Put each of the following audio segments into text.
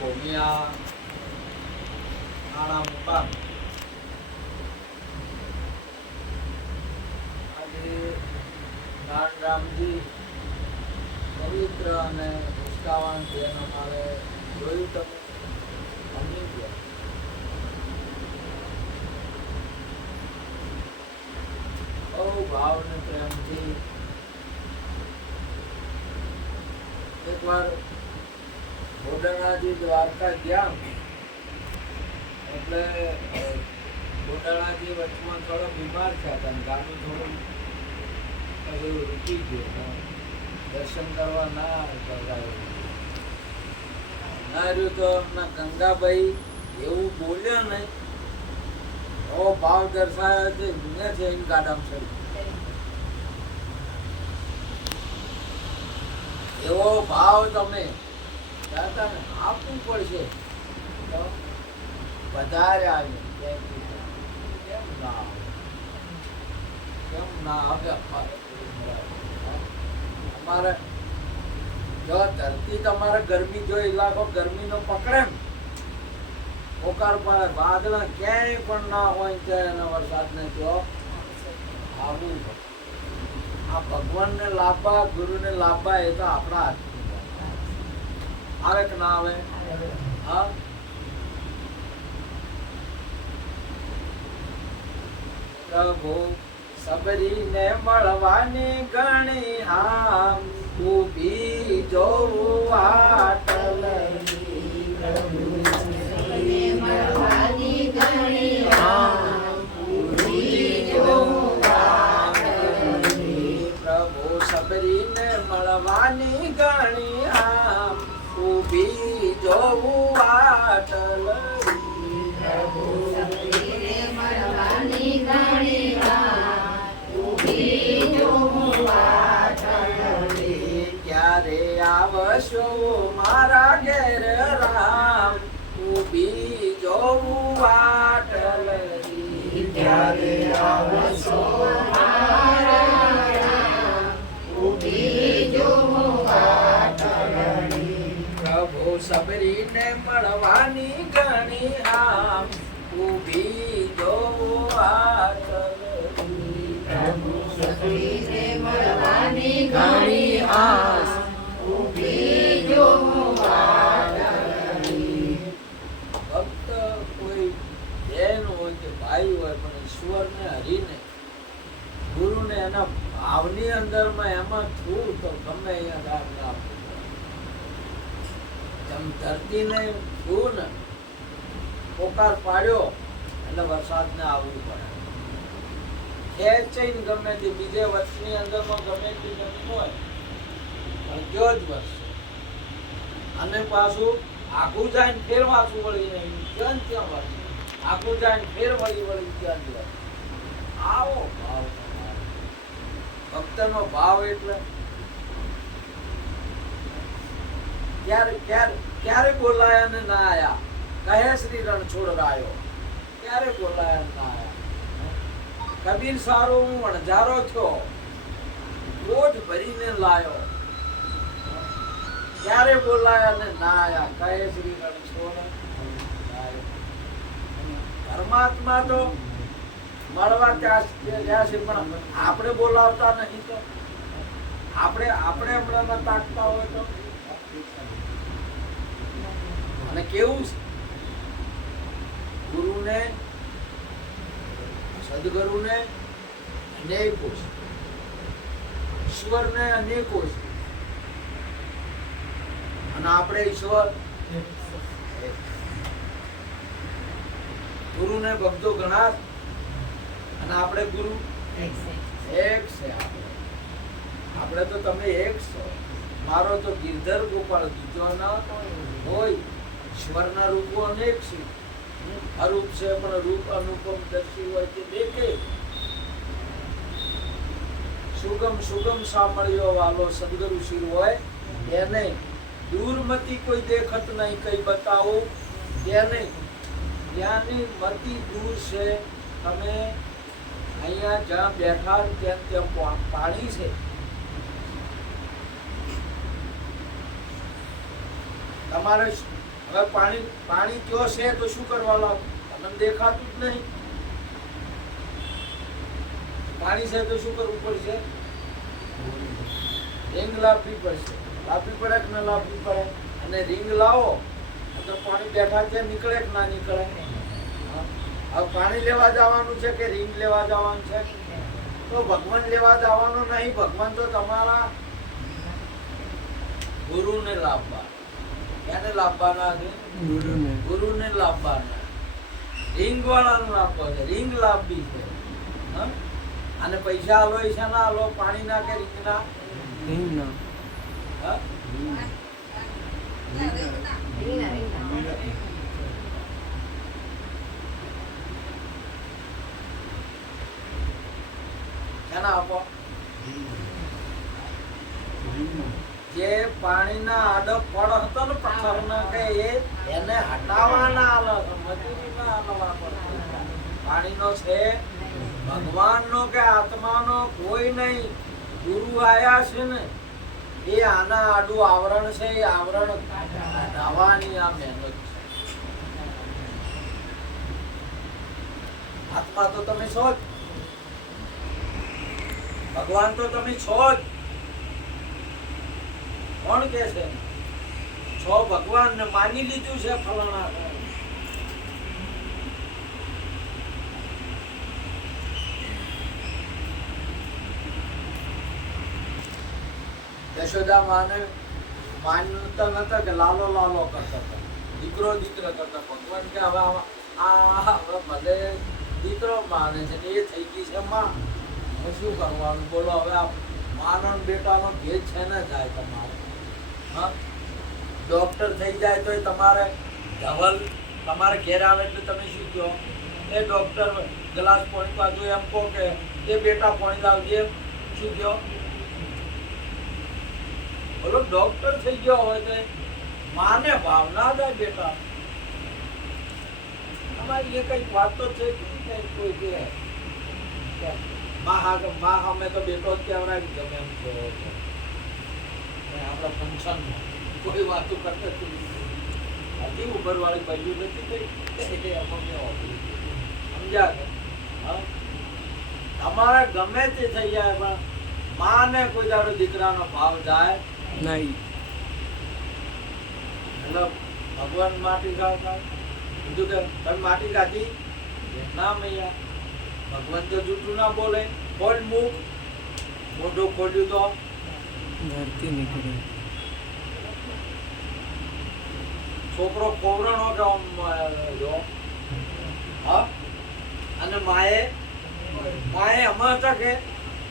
ભૂમિયા નાણા મુકામ આજે રામજી પવિત્ર અને નિષ્ઠાવાન બેન અમારે જોયું તમે સમજી ગયા. બહુ ભાવ ને પ્રેમથી એકવાર ગોડાણાજી દ્વારકા ગયા એટલે ગોડાણાજી વચમાં થોડો બીમાર થયા હતા, ગામનું થોડું બધું રૂકી ગયું, દર્શન કરવા ના રહ્યું તો એમના ગંગાભાઈ એવું બોલ્યા ને, એવો ભાવ દર્શાવ્યો છે ને છે એમ ગાડામાં ચડી, એવો ભાવ તમે દાદા ને આપવું પડશે તો વધારે આવે. કેમ ના આવે? કેમ ના આવે? અમારે જો ધરતી તમારે ગરમી જો ઇલાકો ગરમીનો પકડે ને પોકાર પડે, વાદળા ક્યાંય પણ ના હોય ત્યાં એના વરસાદને જો આવવું પડે. આ ભગવાનને લાભા ગુરુને લાભા એ તો આપણા હાથ આવે કે ના આવે? હા, પ્રભુ સબરીને મળવાની ઘણી હામ ઊભી જોવું વાટલ, પ્રભુ સબરીને મળવાની ઘણી હામ ઊભી જોવું વાટલ, પ્રભુ સબરીને મળવાની ઘણી હામ ઊભી જોવું વાટલ, પ્રભુ સબરીને મળવાની ઘણી હામ ઊભી જોવું વાટલ, ક્યારે આવશો મારા ઘેર રામ ઊભી જોવું વાટલ, ક્યારે આવશો મારા રામ ઊભી જોવું વાટલ, પ્રભુ સબરીને મળવાની ઘણી આમ ઊભી જોવું વાટલ, પ્રભુ સબરીને મળવાની ઘણી આસ ઊભી જોવું વાટલ. ભક્ત કોઈ બેન હોય કે ભાઈ હોય પણ ઈશ્વરને હરીને ગુરુને એના ભાવની અંદરમાં એમાં છું તો ગમે અહીંયા દાન ના આપવું. જેમ ધરતીને છું ને પોકાર પાડ્યો એટલે વરસાદને આવવું પડે. ખેંચાઈને ગમે તે બીજે વર્ષની અંદરમાં ગમે તે જમીન હોય પણ જો જ વર્ષ અને પાછું આખું જાય ને ફેર પાછું વળી નહીં ત્યાં ત્યાં વર્ષ આખું જાય ને ફેર વળી ત્યાં જ વર્ષ. આવો ભાવ ભક્તનો ભાવ એટલે ક્યારે બોલાયા ને ના આયા, કહે શ્રી રણછોડ રાયો, ક્યારે બોલાયા ને ના આયા. કબીર સારો હું વણઝારો થયો, બોજ ભરીને લાયો, ક્યારે બોલાયા ને ના આયા, કહે શ્રી રણછોડ રાયો. પરમાત્મા તો મળવા ત્યાં છે પણ આપણે બોલાવતા નહીં તો આપણે હમણાં તાકતા હોય તો. અને કેવું છે ગુરુને સદગુરુને અનેકો છે, ઈશ્વરને અનેકો છે અને આપણે ઈશ્વર ગુરુને ભક્તો ઘણા અને આપણે ગુરુ એક છે. આપણે તો તમે એક છો, મારો તો ગિરધર ગોપાળ બીજો ના હોય. ઈશ્વરના રૂપો અનેક છે, અરૂપ છે પણ રૂપ અનુપમ દર્શી હોય તે દેખે. સુગમ સાંભળ્યો વાલો સદગુરુ શિર હોય એને દૂરમતી કોઈ દેખત નહીં, કઈ બતાવો એને ત્યાંની મતી દૂર છે. તમે અહીંયા જ્યાં બેઠા ત્યાં પાણી છે, તમારે હવે પાણી કયો છે તો શું કરવા લાવ? તમને દેખાતું જ નહીં. પાણી છે તો શું કરવું પડશે? રિંગ લાવવી પડશે. લાવવી પડે કે ના લાવવી પડે? અને રિંગ લાવો તો પાણી બેઠા છે નીકળે કે ના નીકળે? હવે પાણી લેવા જવાનું છે કે રિંગ લેવા જવાનું છે? તો ભગવાન લેવા જવાનું નહીં. ભગવાન તો તમારા ગુરુને લાવવા. એને લાવવાના છે? ગુરુને લાવવાના. રિંગ વાળાનું લાવવા છે. રિંગ લાવવી છે. અને પૈસા આલો છે ના આલો? પાણી ના કે રિંગ ના? રિંગ ના. હા? કેના આપો? જે પાણીના આડો પડ હતો ને પથ્થરના કે એને હટાવવાના આલો છે. મજૂરીના આલવા પડશે. પાણીનો છે ભગવાનનો કે આત્માનો કોઈ નહીં. ગુરુ આયા છે ને એ આના આડું આવરણ છે. એ આવરણ હટાવવાની આ મહેનત છે. આત્મા તો તમે છો જ. ભગવાન તો તમે છો જ. કોણ કે છે છો ભગવાન ને માની લીધું છે ફલાણા? યશોદા માને માનતા નતા કે લાલો લાલો કરતા હતા, દીકરો દીકરો કરતા. ભગવાન કે હવે હવે ભલે દીકરો માને છે ને એ થઈ ગઈ છે માં. હું શું કરવાનું બોલો? હવે આ માનો બેટાનો ભેદ છે ને જાય તમારે. હા, ડોક્ટર થઈ જાય તો તમારે ધવલ તમારે ઘેર આવે એટલે તમે શું કહો? એ ડોક્ટર ગ્લાસ પાણી બાજુ એમ કહો કે એ બેટા પાણી લાવજે. શું કહો? બોલો, ડોક્ટર થઈ ગયો હોય તો માને ભાવ ના જાય બેટા. અમારી એ કઈક વાત તો છે કે કોઈ કે મા અમે તો બેટો જ કહેવાય ગમે એમ છો. આપણા ફંક્શનમાં કોઈ વાતો કરતા હતી ઉપર વાળી પહેલું નથી સમજ્યા કે? તમારે ગમે તે થઈ જાય પણ માને કોઈ દાડો દીકરાનો ભાવ જાય નહીં. એટલે ભગવાન માટી ખાવતા બીજું કે તમે માટી ખાધી ના મૈયા? ભગવાન તો જૂઠું ના બોલે. ખોલ મુખ, મોઢું ખોલ્યું તો ધરતી નીકળે. છોકરો કોવરણો કે જો હા. અને માએ હમણાં કે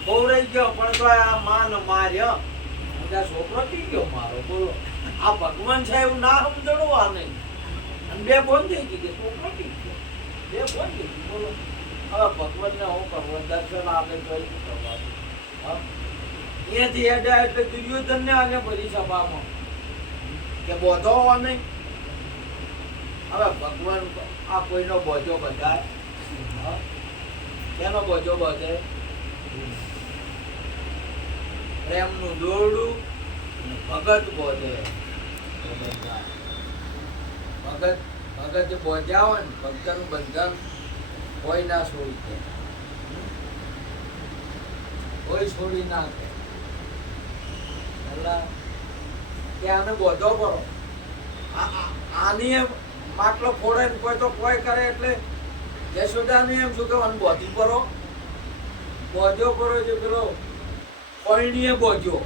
કોવરાઈ ગયો પણ તો આ માન માર્યો. છોકરો કી ગયો મારો? બોલો, આ ભગવાન છે એવું ના સમજણું આ નહીં. અને બે બોલ થઈ ગઈ કે છોકરો કી ગયો. બે બોલ થઈ ગઈ. બોલો, હવે ભગવાનને હું કરવું? દર્શન આપે તો શું કરવાનું? અહીંયાથી હેડ્યા એટલે દુર્યોધનને આગે બધી સભામાં કે બોધો નહીં. હવે ભગવાન આ કોઈનો બોજો બધાય? કેનો બોજો બધે? પ્રેમનું દોરડું ભગત બોધે. ભગત બોધ્યા હોય ને ભક્તનું બંધન કોઈ ના છોડી દે. કોઈ છોડી ના દે. કે આને બોધો કરો. આની માટલો ફોડે ને કોઈ તો કોઈ કરે એટલે યશોદાને એમ શું કહેવાનું? બોધી કરો, બોજો કરો. જે પેલો પૈણીએ બોજો.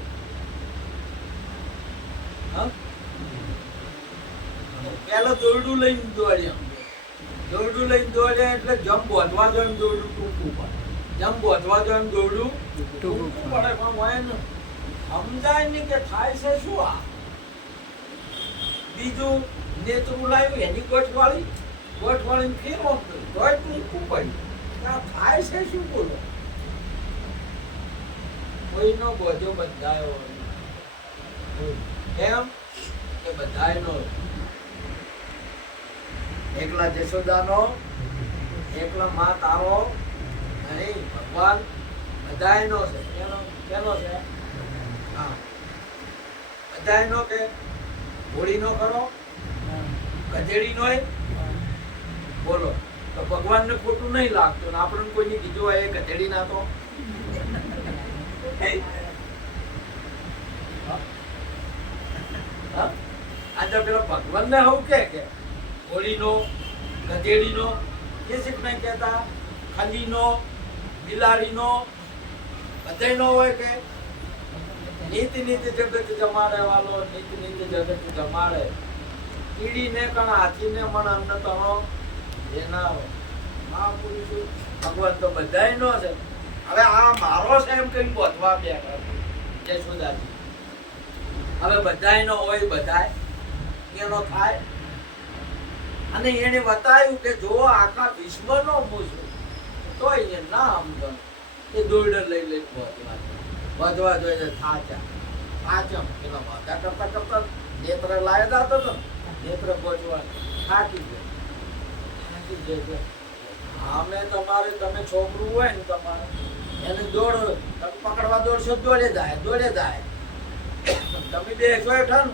પેલો દોરડું લઈને દોડ્યા. દોરડું લઈને દોડ્યા એટલે જમ બોધવા જો એમ દોરડું ટૂંકું પડે. જમ બોધવા જો એમ દોરડું ટૂંકું પડે. પણ હોય ને સમજાય નહીં કે થાય છે શું. આ બીજું નેત્રું લાવ્યું એની ગોઠવાળી ફેરવો તોય ટૂંકું પડ્યું. થાય છે શું? બોલો, કોઈનો બોજો બંધાયો એમ કે બધાયનો. એકલા જશોદાનો, એકલા માં તારો નહીં. ભગવાન બધાયનો છે. કેનો છે? હા, બધાયનો. કે હોળીનો કરો, ગધેડીનોય બોલો તો ભગવાનને ખોટું નહીં લાગતું ને આપણને કોઈને કીધું હોય એ ગધેડી ના તો આજે પેલા ભગવાનને હું કે હોળીનો ગધેડીનો કે છે કે નહીં કહેતા ખલીનો બિલાડીનો બધાયનો હોય કે નીત નીત જગત જમાડે વાલો નીત નીત જગત જમાડે કીડીને કણ હાથીને મણ અન્ન તણો એના મહાપુરુષો ભગવાન તો બધાયનો છે. હવે આ મારો છે એમ કઈ બોધવા બેઠા જયસુદાજી. હવે બધાયનો હોય બધાય એનો થાય અને એને બતાવ્યું કે જો આખા વિશ્વનો હું છું તો એ ના સમજણ એ દોરડે લઈ લઈ વધવા જોઈએ થાચમ પેલા વાતા કરતા કરતા નેત્ર લાયદા હતો નેત્ર પહોંચવા થાકી જાય. અમે તમારે તમે છોકરું હોય ને તમારે એને દોડ તમે પકડવા દોડશો દોડે જાય તમે બેસો હેઠા ને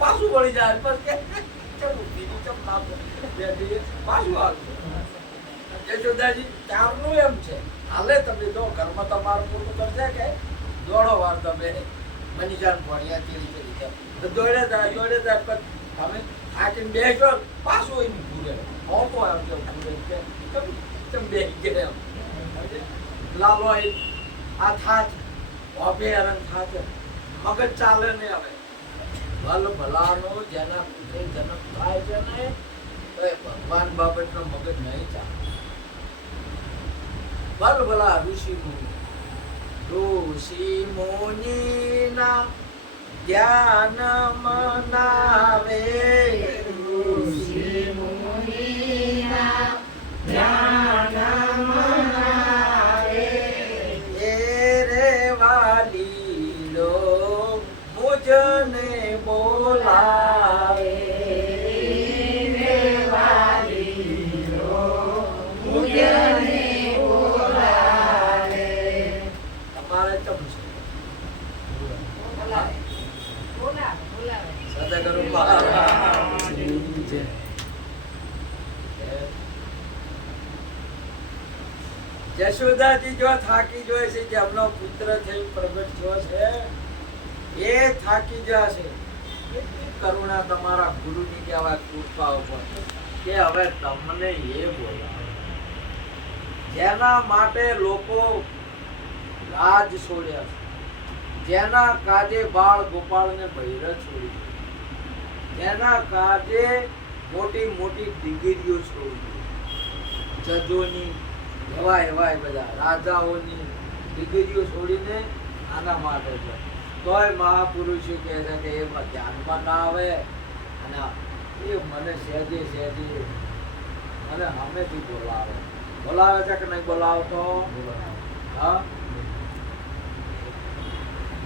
પાછું વળી જાય બસ કે ચલો બીજું ચમ ના પાછું આવશે. જયસુદાજી ચારનું એમ છે હાલે તમે દો કર્મ તમારું પૂરું કરશે કે દોડો વાર તમે મનીષાન ભણ્યા ચીડી દોડે જાય પણ તમે થાકીને બેસો પાછું એમ ભૂલે હોતો આવજો ભૂલે કે તમે બેસી ગયા એમ લાલો આ થાચ ઓબે અરંગ થાચ મગજ ચાલે ને હવે ભલ ભલાનો જેના પુત્રે જન્મ થાય છે ને તો એ ભગવાન બાબતનો મગજ નહીં ચાલે. ભલ ભલા ઋષિ મુનિના જ્ઞાન મનાવે ઋષિ મુનિના જ્ઞાન મનાવે એ રે વાલીલો મુજને બોલાવે રે વાલીલો મુજને બોલાવે. તમારે ચમશે સદગુરુ મહારાજની જય. જશોદાજી જો થાકી જોય છે જેમનો પુત્ર થઈ પ્રગટ થયો છે એ થાકી જશે. એટલી કરુણા તમારા ગુરુની કહેવાય કૃપા ઉપર કે હવે તમને એ બોલાવે જેના માટે લોકો રાજ છોડ્યા છે, જેના કાજે બાળ ગોપાળને બૈર છોડી, જેના કાજે મોટી મોટી ડિગ્રીઓ છોડી, જજોની એવા બધા રાજાઓની ડિગ્રીઓ છોડીને આના માટે છે. તોય મહાપુરુષો કહે છે કે એ ધ્યાનમાં ના આવે અને એ મને સહેજે મને સામેથી બોલાવે છે કે નહીં બોલાવતો? હા,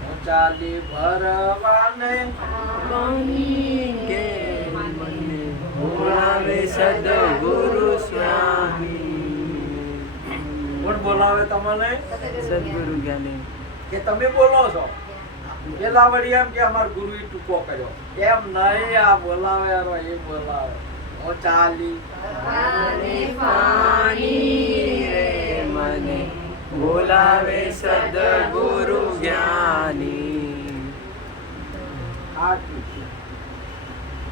હું ચાલી ભરવાને પાણી કે મને બોલાવે સદગુરુ સ્વામી. કોણ બોલાવે તમને? સદગુરુ જ્ઞાની. કે તમે બોલો છો? પેલા વળી એમ કે અમાર ગુરુએ ટૂંકો કર્યો એમ નહીં, આ બોલાવે એ બોલાવે. હું ચાલી પાણી રે મને બોલાવે સદગુરુ જ્ઞાની.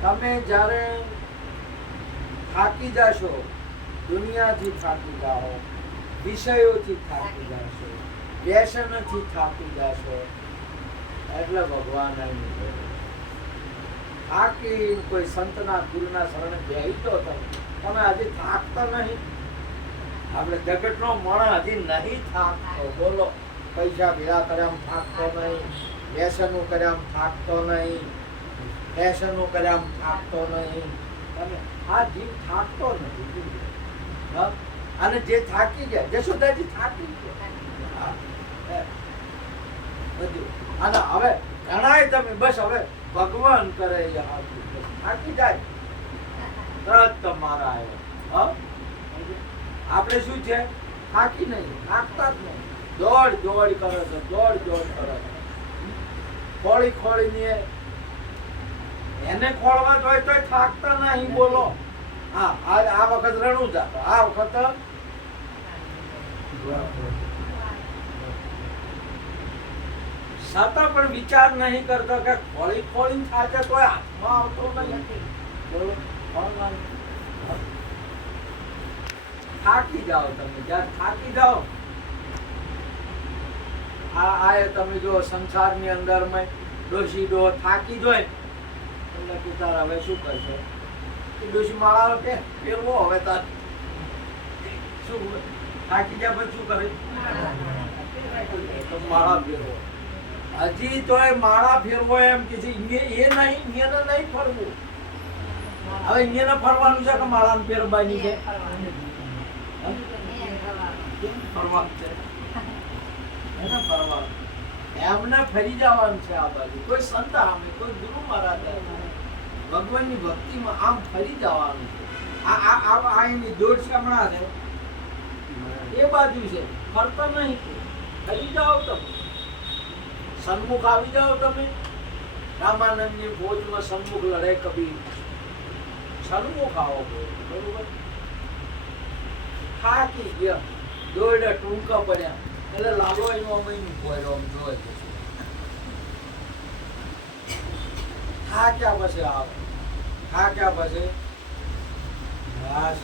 તમે જ્યારે થાકી જશો, દુનિયાથી થાકી જાઓ, વિષયોથી થાકી જશો, વ્યસનથી થાકી જશો, એટલે ભગવાન થાકી કોઈ સંતના ગુરુના શરણે બેહી તો તમે હજી થાકતા નહીં. આપણે જગતનો મણ હજી નહીં થાકતો. બોલો, પૈસા ભેગા કર્યા થાકતો નહીં, વ્યસનો કર્યા થાકતો નહીં, ફેશનો કર્યા થાકતો નહીં. તમે આ જીવ થાકતો નથી. હા? અને જે થાકી ગયા, જશોદાજી થાકી ગયા. બધું અને હવે ઘણાય તમે બસ હવે ભગવાન કરે એ હાથું થાકી જાય તરત તમારા આવ્યો. આપણે શું છે? થાકી નહીં, થાકતા જ નહીં. દોડ કરે છે, દોડ કરે છે. ખોળીને એને ખોળવા તોય થાકતા નહીં બોલો. હા આ વખત રણુજા, આ વખત છતાં પણ વિચાર નહીં કરતો કે ખોળી ખોળી થાકે તોય હાથમાં આવતો નહીં. બોલો, થાકી જાઓ તમે. જ્યારે થાકી જાઓ આ તમે જો સંસારની અંદર માં ડોશી ડો થાકી જોય એટલે તું તાર હવે શું કરશો? ડોશી માળા ફેરવો હવે તાર શું થાકી જાય પછી શું કરે? તો માળા ફેરવો. હજી તોય માળા ફેરવો એમ કે છે એ નહીં, એને નહીં ફરવું. હવે એને ફરવાનું છે કે માળા ફેરવાની છે? ફરવાનું છે એને ફરવાનું, એમને ફરી જવાનું છે આ બાજુ. કોઈ સંત સામે, કોઈ ગુરુ મહારાજ ભગવાનની ભક્તિમાં આમ ફરી જવાનું છે. આ એની દોઢ હમણાં છે એ બાજુ છે, ફરતા નહીં. ફરી જાઓ તમે, સન્મુખ આવી જાઓ તમે. રામાનંદની ફોજમાં સન્મુખ લડે કબીર, સન્મુખ આવો બરોબર. થાકી ગયા, દોડે ટૂંકા પડ્યા એટલે લાલો એનો અમયનું ભોયરો આમ જોવે છે. થાક્યા પછી આવે, થાક્યા પછી બસ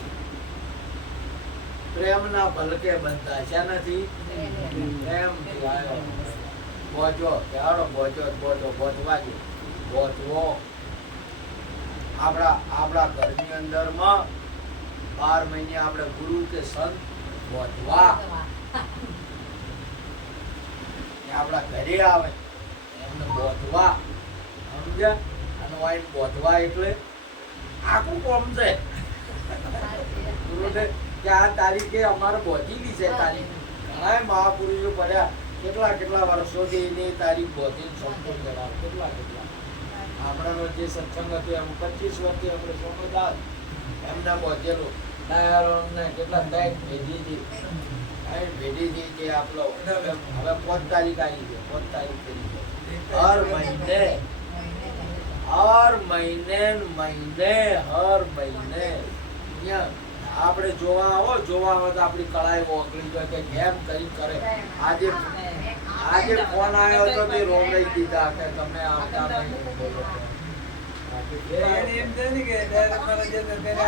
પ્રેમના ભલકે બંધાય છે નથી. પ્રેમથી આવ્યો બોજો ક્યારો બોજો બોજવા દે બોજવો. આપણા ઘરની અંદરમાં 12 મહિને આપણે ગુરુ કે સંત બોજવા આપણા ઘરે આવે એમને બોધવા, સમજ્યા? અને વાઈન બોધવા એટલે આખું કોમ છે. ગુરુને કે આ તારીખે અમારે બોધેલી છે તારીખ. ઘણા મહાપુરુષો પડ્યા કેટલા વર્ષોથી એની તારીખ બોધીને સંપૂર્ણ કરાવે. કેટલા આપણાનો જે સત્સંગ હતો એમ 25 વર્ષથી આપણે સોમદાસ એમને બોધેલું ને કેટલા તારીખ ભેજી હતી જે આપણો હવે 5 તારીખ આવી છે. 5 તારીખ કરી છે. હર મહિને આપણે જોવા આવો તો આપણી કળાઈ ઓગળી જાય કે કેમ કઈ કરે. આજે ફોન આવ્યો તો તે રોવડાઈ દીધા કે તમે આવતા નહીં બોલો. એમ છે કે નહીં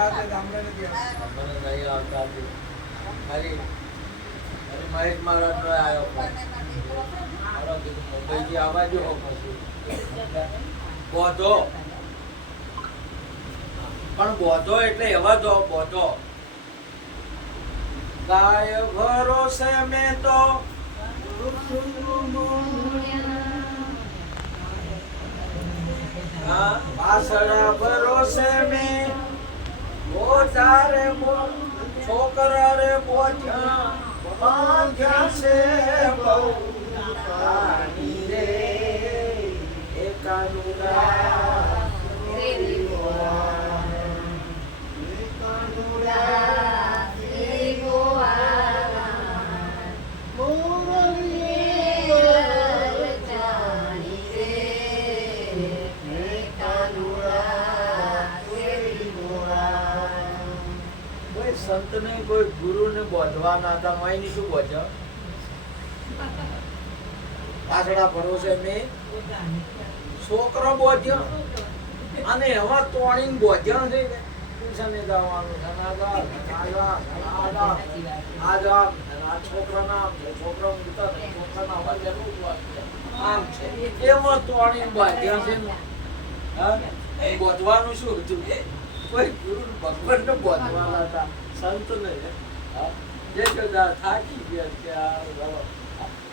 આવતા ખાલી મહેશ મહારાજ નો આવ્યો મુંબઈ થી આવવા જો બોધો પણ બોધો એટલે એવા જો બોધો ગાય ભરોસે મેં તો પાસડા ભરોસે મેં બોધારે છોકરા રે બોધ્યા બાંધ્યા છે બહુ પાણી રે એકાનુરા સંત ને કોઈ ગુરુ ને બોધવા ના હતા. માયની શું બોધ્યો? પાછડા ભરોસે મેં છોકરો બોધ્યો અને એવા તોડીને બોધ્યો છે ટ્યુશને જવાનું છોકરાના આમ છે એમાં તોડીને બોધ્યો છે. બોધવાનું શું હતું? કોઈ ગુરુ ભગવાન ને બોધવાના હતા, સંત ને. જે થાકી ગયા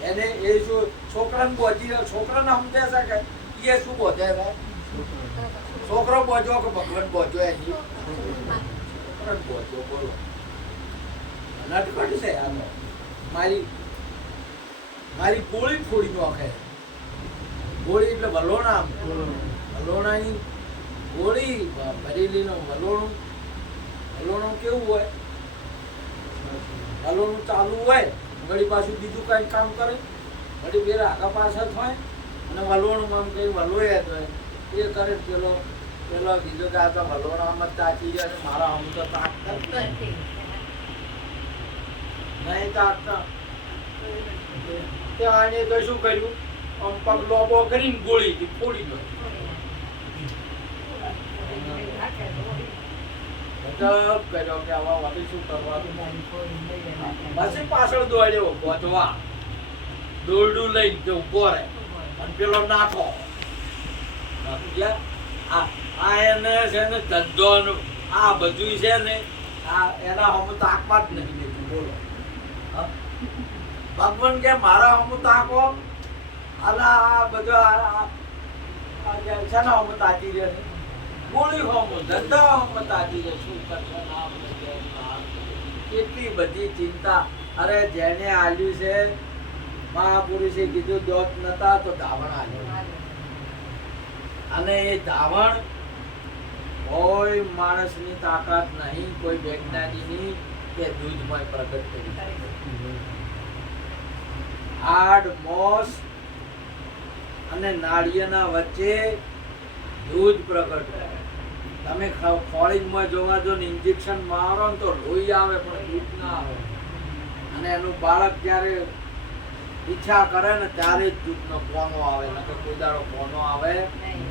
એને એ શું છોકરાને બોધી રહ્યો, છોકરાને સમજે છે કે એ શું બોધે છે? છોકરો બોધો કે ભગવાન બોધો? એની છોકરાને બોધો. બોલો નટકટ છે આનો. મારી ગોળી ફોડી નાખે. ગોળી એટલે વલોણા, વલોણાની ગોળી ભરેલી નો વલોણું. વલોણું કેવું હોય? વલોણું ચાલુ હોય વળી પાછું બીજું કઈ કામ કરે, વળી બે આગા પાછળ થાય અને વલોણું આમ કઈ વલોયા જાય એ કરે. પેલો પેલો કીધું કે આ તો ભલોરામાં તાકી ગયા છે, મારા હમ તો તાકત નહીં તાકતા. ત્યાં આને તો શું કર્યું, આમ પગ લોબો કરીને ગોળી ફોડી ગયો. ગજબ કર્યો કે આવા વાળી શું કરવાનું. પછી પાછળ દોડ્યો ગોતવા, દોરડું લઈને કે ઉભો રહે અને પેલો નાખો. આ એને છે ને ધંધોનું આ બધું છે ને આ એના હમ તાકવા જ નહીં દેતું. બોલો ભગવાન કે મારા હમ તાકો, આલા આ બધા છે ને હમ તાકી રહે છે, ગોળી હમ ધંધા હમ તાકી રહે. શું કરશે નામ કેટલી બધી ચિંતા. અરે જેને આલ્યું છે, મહાપુરુષે કીધું દોત નતા તો ધાવણ આલ્યું. અને એ ધાવણ કોઈ માણસની તાકાત નહીં, કોઈ વૈજ્ઞાનિકની કે દૂધમાં પ્રગટ કરી. હાડ મોસ અને નાળિયેરના વચ્ચે દૂધ પ્રગટ. તમે ખોળીમાં જોવા જો ને ઇન્જેક્શન મારો ને તો લોહી આવે પણ દૂધ ના આવે. અને એનું બાળક જ્યારે ઈચ્છા કરે ને ત્યારે જ દૂધનો કોનો આવે, નકર કોઈ દાડો કોનો આવે નહીં.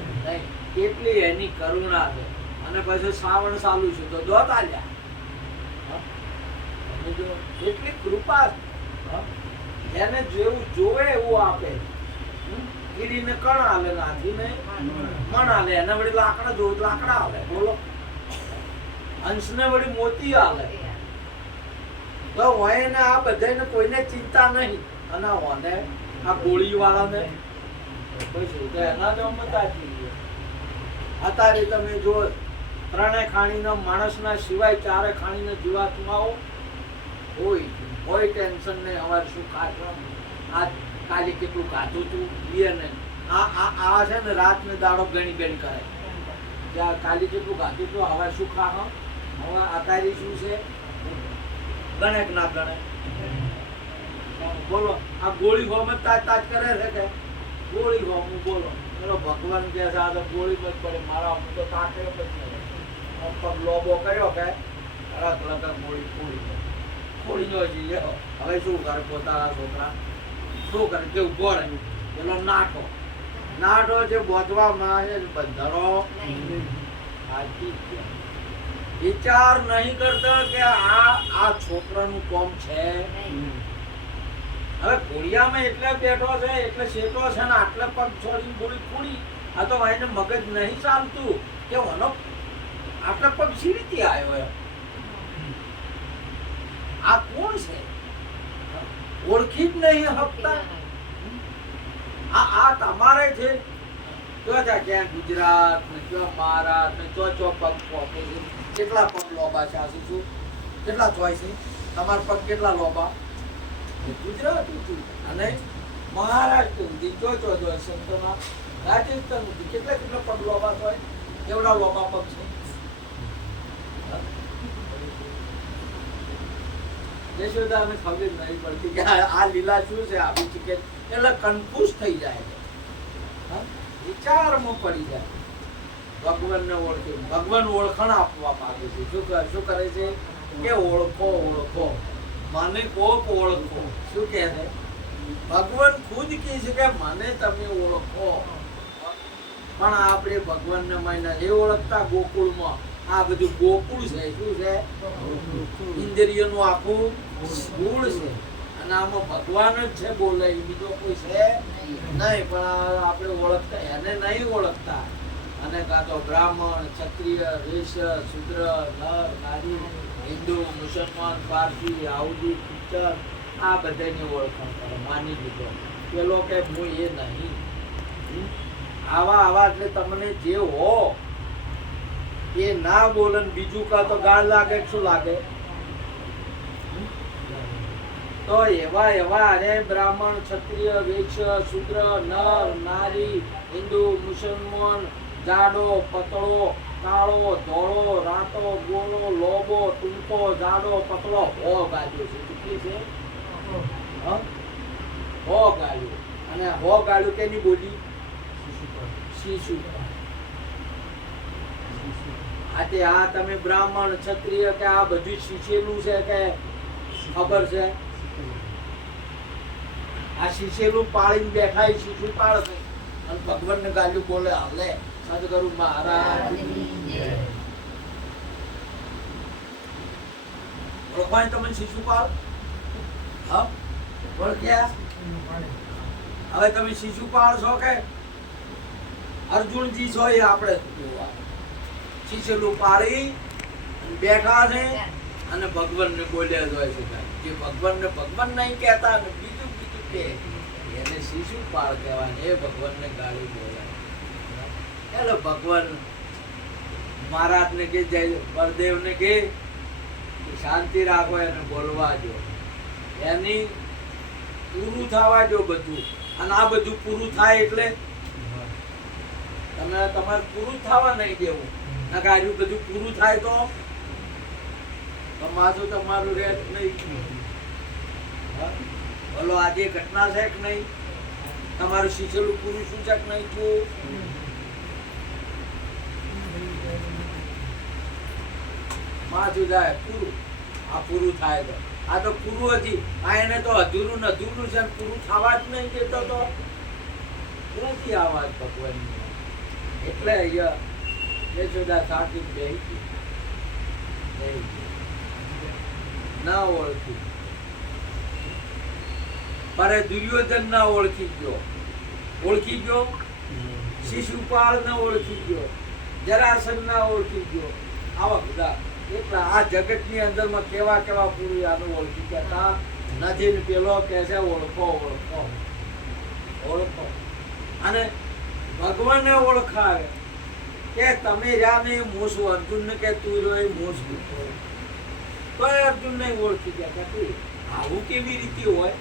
કેટલી એની કરુણા છે. અને પછી શ્રાવણ ચાલુ છે તો દોત આલ્યા. એટલી કૃપા. એને જેવું જોવે એવું આપે. કીડીને કણ આલે, નાથીને મણ આલે. એને વળી લાકડા જોવે લાકડા આલે. બોલો હંસને વળી મોતી આલે. તો હોય ને આ બધાને કોઈને ચિંતા નહીં. અને ઓને આ ગોળી વાળાને એના જ અમતાજી. અત્યારે તમે જો ત્રણે ખાણીનો માણસના સિવાય ચારે ખાણીનો જીવાત્માઓ કોઈ ટેન્શન નહીં. હવે શું ખાધું, આ કાલે કેટલું ખાધું તું એ નહીં. આ છે ને રાત ને દાડો ગણી કરે. ત્યાં કાલે કેટલું ખાધું તું, હવે શું ખા. હવે અત્યારે શું છે, ગણે કે ના ગણે. બોલો આ ગોળી હોમ જ તાજ કરે છે કે ગોળી હોમ. બોલો પેલો ભગવાન કે છે આ તો ગોળી મત પડે, મારા હું તો તાકે પગ લોબો કર્યો કે ગોળી ફોડી નો જઈએ. હવે શું કરે પોતાના છોકરા, શું કરે કે ઉભો રહે. પેલો નાઠો જે બોધવામાં છે બંધરો વિચાર નહીં કરતો કે આ છોકરાનું કોમ છે. હવે ઘોડિયામાં એટલે બેઠો છે એટલે શેઠો છે ને આટલે પગ છોડી ગોળી ફોડી. આ તો એને મગજ નહીં ચાલતું કે ઓનો આટલે પગ સી રીતે આવ્યો એમ. આ કોણ છે ઓળખી જ નહીં હકતા. આ તમારે છે ક્યાં ગુજરાત ને ક્યાં મહારાષ્ટ્ર ને ચો પગ પહોંચે છે. કેટલા પગ લોબા છે આ શું કેટલા ચોય છે તમારા પગ કેટલા લોબા. ગુજરાત અને મહારાષ્ટ્ર સુધી ચો સંતોના રાજસ્થાન સુધી કેટલા પગ લોબા હોય. કેવડા લોબા પગ છે. યશોદાને ખબર નહીં પડતી કે આ લીલા શું છે આવી છે કે એટલે કન્ફ્યુઝ થઈ જાય. વિચારમાં પડી જાય. ભગવાનને ઓળખે, ભગવાન ઓળખાણ આપવા માંગે છે. શું કરે છે કે ઓળખો મને કોક ઓળખો. શું કહે છે ભગવાન ખુદ કહે છે કે મને તમે ઓળખો. પણ આપણે ભગવાનને માયના એ ઓળખતા. ગોકુળમાં આ બધું ગોકુળ છે. શું છે ઇન્દ્રિયનું આખું ગુણ છે. અને આમાં ભગવાન જ છે બોલે, બીજો કોઈ છે નહીં. પણ આપણે ઓળખતા એને નહીં ઓળખતા. અને કાં તો બ્રાહ્મણ, ક્ષત્રિય, વૈશ્ય, શૂદ્ર, નર, નારી, હિન્દુ, મુસલમાન, પારસી, આહુદી, પિક્ચર આ બધાની ઓળખાણ કરે. માની લીધો પેલો કે હું એ નહીં. આવા એટલે તમને જે હો એ ના બોલે. બીજું કા તો ગાળ લાગે શું લાગે. તો એવા અરે બ્રાહ્મણ, ક્ષત્રિય, વૈશ્ય, શૂદ્ર, નર, નારી, હિન્દુ, મુસલમાન, જાડો, પતળો, કાળો, ધોળો, રાતો, ગોળો, લોબો, ટૂંકો, જાડો, પતળો હો ગાળ્યો છે. કેટલી છે હો ગાળ્યો. અને હો ગાળ્યો કેની બોલી શિશુ. આતે આ તમે બ્રાહ્મણ ક્ષત્રિય કે આ બધું શીશેલું છે કે ખબર છે? આ શીશેલું પાળીને બેઠા એ શીશું પાળશે અને ભગવાનને ગાલ્યું બોલે હાલે સદગુરુ મહારાજ ઓળખાય તમે શિશુપાળ? હા ઓળખ્યા? હવે તમે શિશુપાળ છો કે અર્જુનજી છો એ આપણે જોવા. શીશેલું પાળી બેઠા છે અને ભગવાનને બોલ્યા જ હોય છે. જે ભગવાનને ભગવાન નહીં કહેતા અને બીજું બીજું કે એને શિશુપાળ કહેવાય. એ ભગવાનને ગાળી બોલાય. એટલે ભગવાન મહારાજને કે જય બળદેવને કે શાંતિ રાખો, એને બોલવા દો, એની પૂરું થવા દો બધું. અને આ બધું પૂરું થાય એટલે તમે તમારે પૂરું થવા નહીં દેવું. નકર આ બધું પૂરું થાય તો માથું તમારું રહે નહીં. બોલો આજે ઘટના છે કે નહીં? તમારું શીશેલું પૂરું શું છે કે નહીં થયું? માથું જાય પૂરું. આ પૂરું થાય તો આ તો પૂરું હતી. આ એને તો અધૂરું ને અધૂરું છે, પૂરું થવા જ નહીં દેતો તો ક્યાંથી આ વાત ભગવાનની? એટલે અહીંયા યશોદા સાચી બેહી ના ઓળખી, પર દુર્યોધન ના ઓળખી ગયો. ઓળખી ગયો શિશુપાળ ના ઓળખી ગયો, જરાસંઘ ના ઓળખી ગયો. આવા બધા એટલા આ જગત ની અંદર માં કેવા કેવા પૂરું આનું ઓળખી ગયા નથી ને પેલો કે છે ઓળખો ઓળખો ઓળખો. અને ભગવાનને ઓળખાવે કે તમે રહ્યા નહીં હું છું. અર્જુન ને કે તું રહ્યો હું છું, તો અર્જુન ને ઓળખી ગયા કે આવું કેવી રીતે હોય?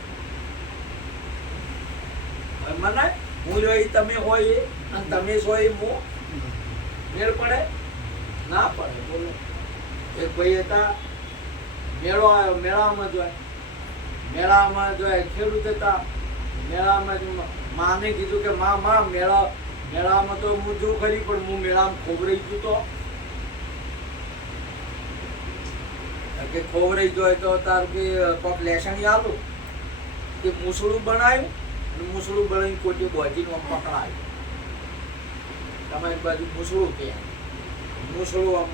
મને હું રહ્યો તમે હોય એ અને તમે છો એ હું મેળ પડે ના પડે? બોલો. એક ભાઈ હતા, મેળો આવ્યો, મેળામાં જોય ખેડૂત હતા. મેળામાં માને કીધું કે માં મેળામાં તો હું જો ખરી પણ હું મેળામાં ખોવરાઈ ગયું તો કે ખોવરાઈ જોય તો તાર કે કોક લેસણી આલું કે મૂસળું બનાવ્યું અને મૂસળું બનાવીને કોટી બોજીને પકડાયું. તમારી બાજુ મૂસળું કે મૂસળું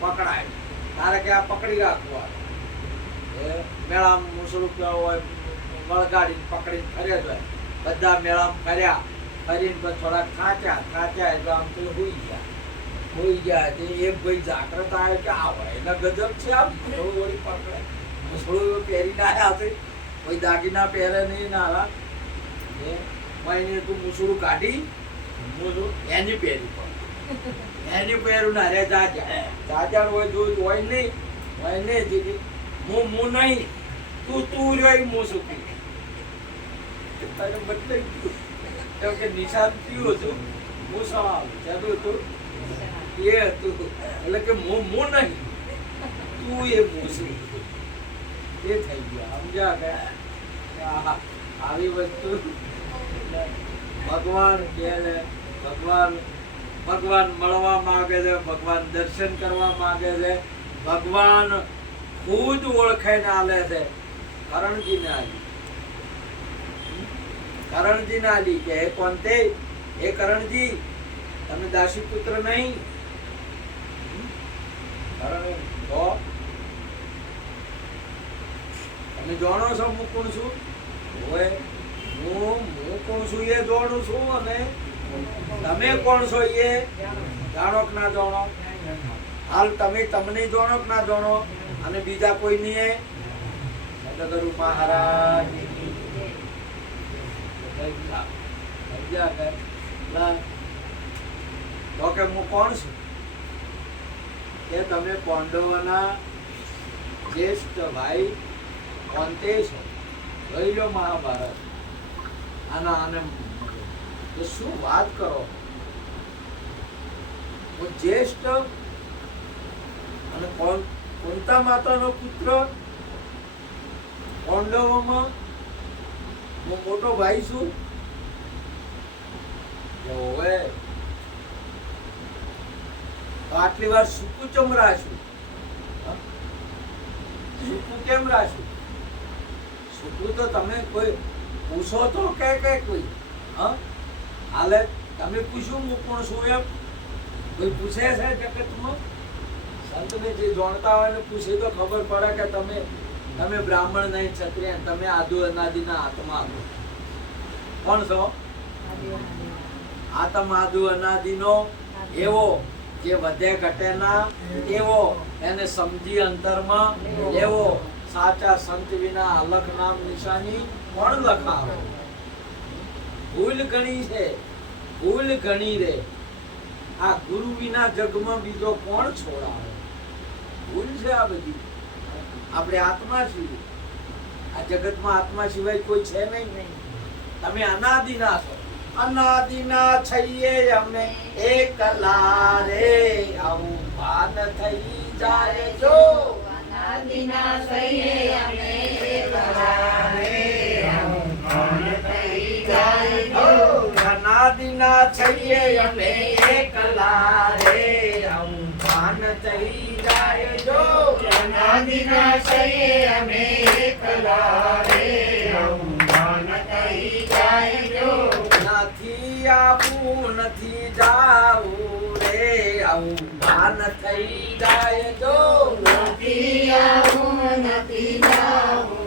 પકડાય તારે કે આ પકડી રાખવું. મેળામાં મૂસળું કેવું હોય વળગાડીને પકડીને ફર્યા જ હોય. બધા મેળામાં ફર્યા, ફરીને પછી થોડાક ખાંચ્યા એટલે આમ તો હોઈ ગયા. એક ભાઈ જાગ્રત આવ્યો કે આ હોય એના ગજબ છે. આમ વળી પકડે મૂસળું પહેરીને આવ્યા છે, કોઈ દાગીના પહેરે નહીં નાના. એને તું મૂસળું કાઢી એની પહેરી એની પહેરું ના રે જાજા હોય જોયું હોય નહીં દીદી હું નહીં તું રહ્યો હું સુખી બદલાઈ ગયું કે નિશાન થયું હતું હું સવાલ હતું એ હતું એટલે કે હું નહીં તું એ મૂસી એ થઈ ગયા. સમજ્યા કે આવી વસ્તુ ભગવાન કે ભગવાન મળવા માંગે છે, ભગવાન દર્શન કરવા માંગે છે, ભગવાન ખુદ ઓળખાઈને આલે છે. કરણજીને આલી કે હે કોણ તે? હે કરણજી તમે દાસી પુત્ર નહીં? તમે જાણો છો હું કોણ છું? હું કોણ છું એ જાણું છું, અને તમે કોણ છો એ જાણો કે ના જાણો? હાલ તમે તમને જાણો કે ના જાણો? અને બીજા કોઈ નહીં? સદગુરુ મહારાજ તો કે હું કોણ છું? કે તમે પાંડવોના જ્યેષ્ઠ ભાઈ કોંતે છો. જોઈ લો મહાભારત. આને શું વાત કરો? હું જ્યેષ્ઠ અને કોંતા માતાનો પુત્ર, પાંડવોમાં હું મોટો ભાઈ છું. હવે તો આટલી વાર સૂકું ચમ રાખ્યું? હા? સૂકું કેમ રાખ્યું? સૂકું તો તમે કોઈ પૂછો તો કે કોઈ હા હાલે તમે પૂછ્યું હું કોણ છું એમ કોઈ પૂછે છે જગતમાં? સંતને જે જાણતા હોય ને પૂછે તો ખબર પડે કે તમે બ્રાહ્મણ નહીં, ક્ષત્રિય, તમે આદુ અનાદિના આત્મા છો. કોણ છો? આત્મ આદુ અનાદિનો એવો જે વધે ઘટે ના એવો, એને સમજી અંતરમાં લેવો. સાચા સંત વિના અલખ નામ નિશાની કોણ લખાવે? ભૂલ ઘણી છે, ભૂલ ઘણી રે. આ ગુરુ વિના જગમાં બીજો કોણ છોડાવે? ભૂલ છે આ બધી. આપણે આત્મા છીએ. આ જગતમાં આત્મા સિવાય કોઈ છે નહીં. તમે અનાદિના છો. અનાદિના છઈએ અમે એકલા રે, આવું ભાન થઈ જાય જો. અનાદિના સઈએ અમે એકલા રે, આવું ભાન થઈ જાય જો. અનાદિના છઈએ અમે એકલા રે, આવું ભાન થઈ જાય જો. અનાદિના સઈએ અમે એકલા રે, આવું ભાન થઈ જાય જો. નથી આવું નથી જાવું રે, આવું ભાન થઈ જાય જો. નથી આવું નથી જાવું